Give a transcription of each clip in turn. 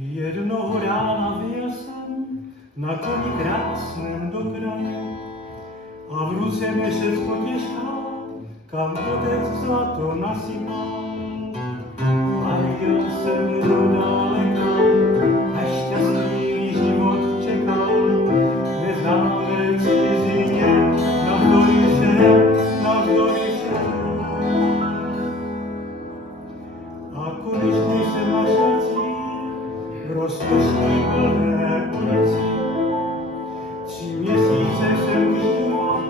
Jednoho rána vyjel jsem na koni krásném do kraje a v ruce měsíc potěškal, kam otec zlato nasypal. A jel jsem do daleka a šťastný život čekal, neznámé cizině, navzdory všem, navzdory všem. A konečně jsem našel cíl v rozkošní plné ulici. 3 měsíce jsem užíval,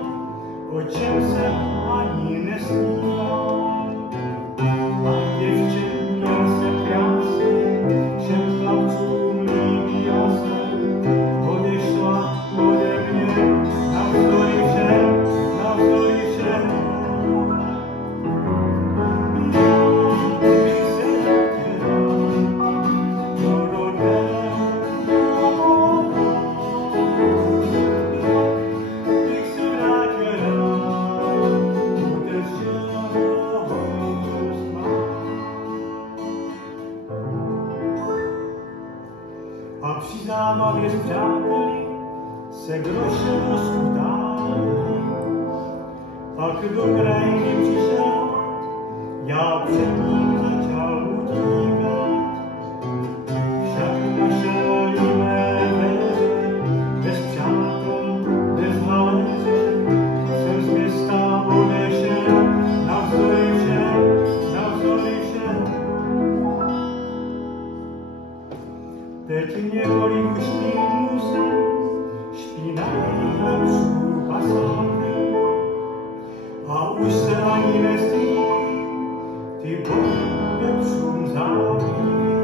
o čem jsem ani nesníval. A děvče měl jsem krásně, všem chlapcům líbila se, odešla ode mě, navzdory všem, navzdory všem. A při zábavě s přáteli se groše rozkutání. Pak do krajiny přišel, já před ním začal utíkat. Však našel jiné dveře, bez přátel, bez haléře, jsem z města odešel, navzdory všem, navzdory všem. Teď několik už týdnů jsem špinavý chlapců pasákem a už se ani nestydím, ty bohy pepřům závidím.